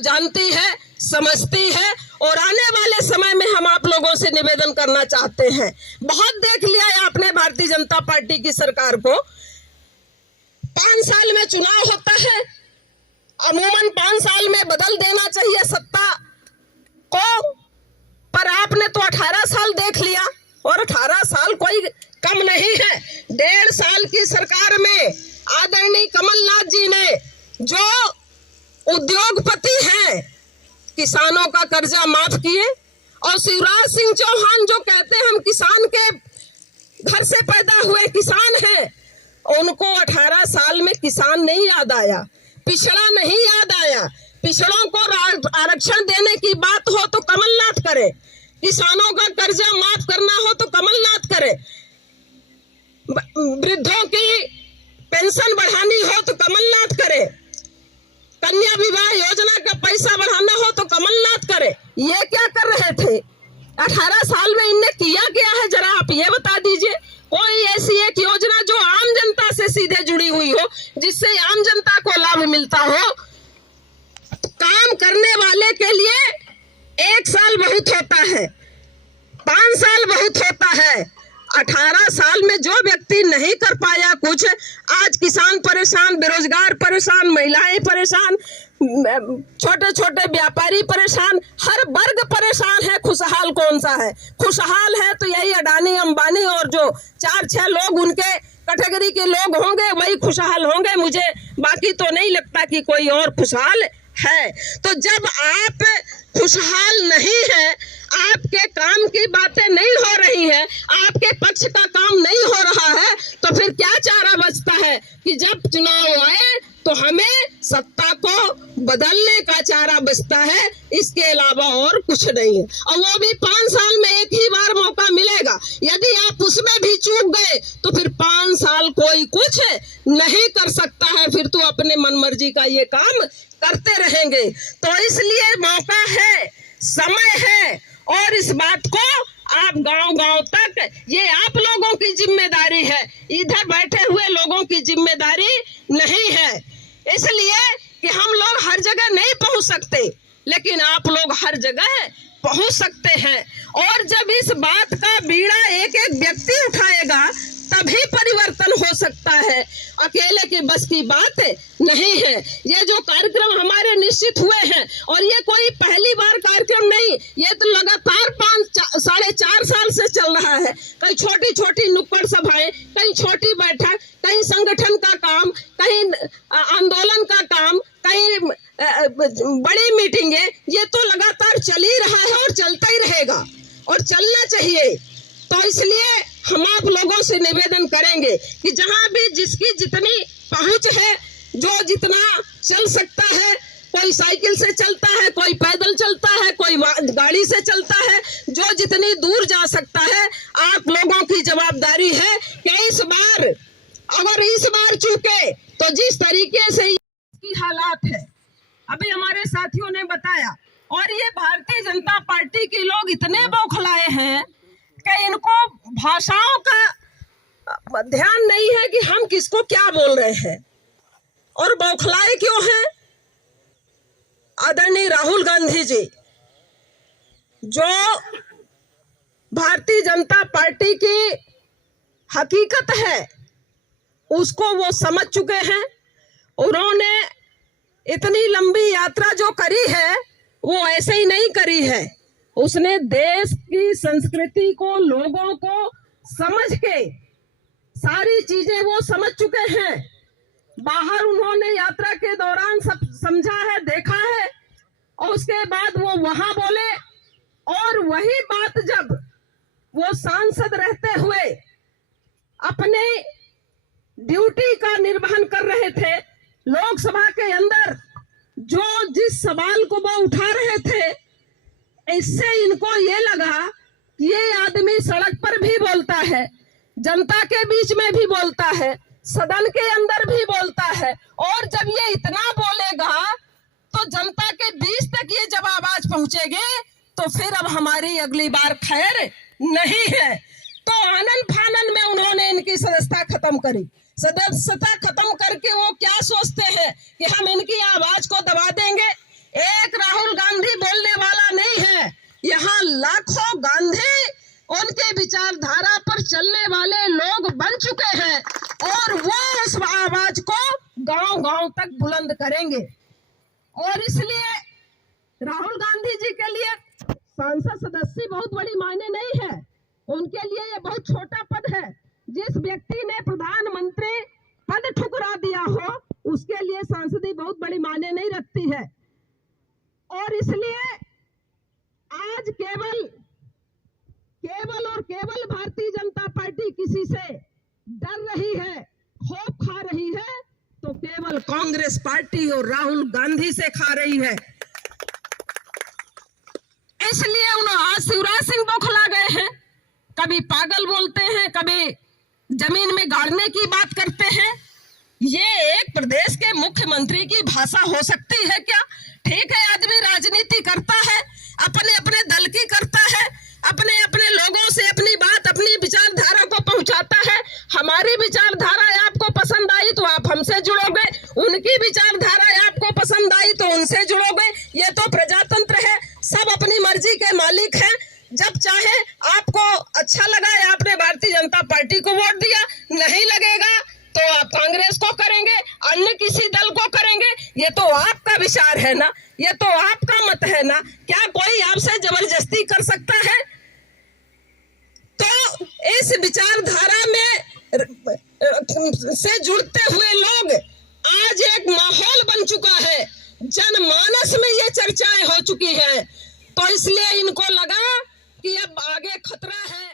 जानती है, समझती है। और आने वाले समय में हम आप लोगों से निवेदन करना चाहते हैं, बहुत देख लिया है आपने भारतीय जनता पार्टी की सरकार को। 5 साल में चुनाव होता है, अमूमन 5 साल में बदल देना चाहिए सत्ता को, पर आपने तो 18 साल देख लिया। और 18 साल कोई कम नहीं है। 1.5 साल की सरकार में आदरणीय कमलनाथ जी ने, जो उद्योगपति हैं, किसानों का कर्जा माफ किए। और शिवराज सिंह चौहान जो कहते हैं हम किसान के घर से पैदा हुए किसान हैं, उनको 18 साल में किसान नहीं याद आया, पिछड़ा नहीं याद आया। पिछड़ों को आरक्षण देने की बात हो तो कमलनाथ करे, किसानों का कर्जा माफ करना हो तो कमलनाथ करे, वृद्धों की पेंशन बढ़ानी हो तो कमलनाथ करे, कन्या विवाह योजना का पैसा बढ़ाना हो तो कमलनाथ करे। ये क्या कर रहे थे 18 साल में? इनने किया क्या है जरा आप ये बता दीजिए। कोई ऐसी एक योजना जो आम जनता से सीधे जुड़ी हुई हो, जिससे आम जनता को लाभ मिलता हो। काम करने वाले के लिए 1 साल बहुत होता है, 5 साल बहुत होता है। 18 साल में जो व्यक्ति नहीं कर पाया कुछ, आज किसान परेशान, बेरोजगार परेशान, महिलाएं परेशान, छोटे छोटे व्यापारी परेशान, हर वर्ग परेशान है। खुशहाल कौन सा है? खुशहाल है तो यही अडानी अंबानी और जो 4-6 लोग उनके कैटेगरी के लोग होंगे, वही खुशहाल होंगे। मुझे बाकी तो नहीं लगता कि कोई और खुशहाल है। तो जब आप खुशहाल नहीं है, आपके काम की बातें नहीं हो रही है, आपके पक्ष का काम नहीं हो रहा है, तो फिर क्या चारा बचता है कि जब चुनाव आए तो हमें सत्ता को बदलने का चारा बचता है, इसके अलावा और कुछ नहीं है। और वो भी 5 साल में एक ही बार मौका मिलेगा। यदि आप उसमें भी चूक गए तो फिर 5 साल कोई कुछ नहीं कर सकता है, फिर तो अपने मनमर्जी का ये काम करते रहेंगे। तो इसलिए मौका है, समय है, और इस बात को आप गांव-गांव तक, ये आप लोगों की जिम्मेदारी है, इधर बैठे हुए लोगों की जिम्मेदारी नहीं है। इसलिए कि हम लोग हर जगह नहीं पहुंच सकते, लेकिन आप लोग हर जगह पहुंच सकते हैं। और जब इस बात का बीड़ा एक एक व्यक्ति उठाएगा तभी परिवर्तन हो सकता है, अकेले के बस की बात नहीं है। ये जो कार्यक्रम हमारे निश्चित हुए हैं, और ये कोई पहली बार कार्यक्रम नहीं, ये तो लगातार 4.5 साल से चल रहा है। कहीं छोटी छोटी नुक्कड़ सभाएं, कहीं छोटी बैठक, कहीं संगठन का काम, कहीं आंदोलन का काम, कहीं बड़ी मीटिंगें, ये तो लगातार चल ही रहा है और चलता ही रहेगा और चलना चाहिए। तो इसलिए हम आप लोगों से निवेदन करेंगे कि जहां भी जिसकी जितनी पहुंच है, जो जितना चल सकता है, कोई साइकिल से चलता है, कोई पैदल चलता है, कोई गाड़ी से चलता है, जो जितनी दूर जा सकता है, आप लोगों की जवाबदारी है कि इस बार, अगर इस बार चूके तो जिस तरीके से इसकी हालात है, अभी हमारे साथियों ने बताया, और ये भारतीय जनता पार्टी के लोग इतने बौखलाए हैं कि इनको भाषाओं का ध्यान नहीं है कि हम किसको क्या बोल रहे हैं। और बौखलाए क्यों हैं? आदरणीय राहुल गांधी जी, जो भारतीय जनता पार्टी की हकीकत है उसको वो समझ चुके हैं। उन्होंने इतनी लंबी यात्रा जो करी है वो ऐसे ही नहीं करी है, उसने देश की संस्कृति को, लोगों को समझ के सारी चीजें वो समझ चुके हैं। बाहर उन्होंने यात्रा के दौरान सब समझा है, देखा है, और उसके बाद वो वहां बोले। और वही बात जब वो सांसद रहते हुए अपने ड्यूटी का निर्वहन कर रहे थे, लोकसभा के अंदर जो जिस सवाल को वो उठा रहे थे, इससे इनको ये लगा कि ये आदमी सड़क पर भी बोलता है, जनता के बीच में भी बोलता है, सदन के अंदर भी बोलता है, और जब ये इतना बोलेगा तो जनता के बीच तक ये जब आवाज पहुंचेगी तो फिर अब हमारी अगली बार खैर नहीं है। तो आनन फानन में उन्होंने इनकी सदस्यता खत्म करी। सदस्यता खत्म करके वो क्या सोचते हैं कि हम इनकी आवाज को दबा देंगे। एक लाखों गांधी उनके विचारधारा पर चलने वाले लोग बन चुके हैं और वो उस आवाज को गांव-गांव तक बुलंद करेंगे। और इसलिए राहुल गांधी जी के लिए सांसद सदस्य बहुत बड़ी मायने नहीं है, उनके लिए ये बहुत छोटा पद है। जिस व्यक्ति ने प्रधानमंत्री पद ठुकरा दिया हो उसके लिए सांसदी बहुत बड़ी मायने नहीं रखती है। और इसलिए आज केवल भारतीय जनता पार्टी किसी से डर रही है, खौफ खा रही है, तो केवल कांग्रेस पार्टी और राहुल गांधी से खा रही है। इसलिए उन्हें आज शिवराज सिंह बौखला गए हैं, कभी पागल बोलते हैं, कभी जमीन में गाड़ने की बात करते हैं। ये एक प्रदेश के मुख्यमंत्री की भाषा हो सकती है क्या? ठीक है, आदमी राजनीति करता है, अपने अपने दल की करता है, अपने अपने लोगों से अपनी बात, अपनी विचारधारा को पहुंचाता है। हमारी विचारधारा आपको पसंद आई तो आप हमसे जुड़ोगे, उनकी विचारधारा आपको पसंद आई तो उनसे जुड़ोगे। ये तो प्रजातंत्र है, सब अपनी मर्जी के मालिक हैं। जब चाहे आपको अच्छा लगा आपने भारतीय जनता पार्टी को वोट दिया, नहीं लगेगा तो आप कांग्रेस को करेंगे, अन्य किसी दल को करेंगे। ये तो आपका विचार है ना, ये तो आपका मत है ना, क्या कोई आपसे जबरदस्ती कर सकता है? तो इस विचारधारा में से जुड़ते हुए लोग आज एक माहौल बन चुका है, जनमानस में ये चर्चाएं हो चुकी है। तो इसलिए इनको लगा कि अब आगे खतरा है।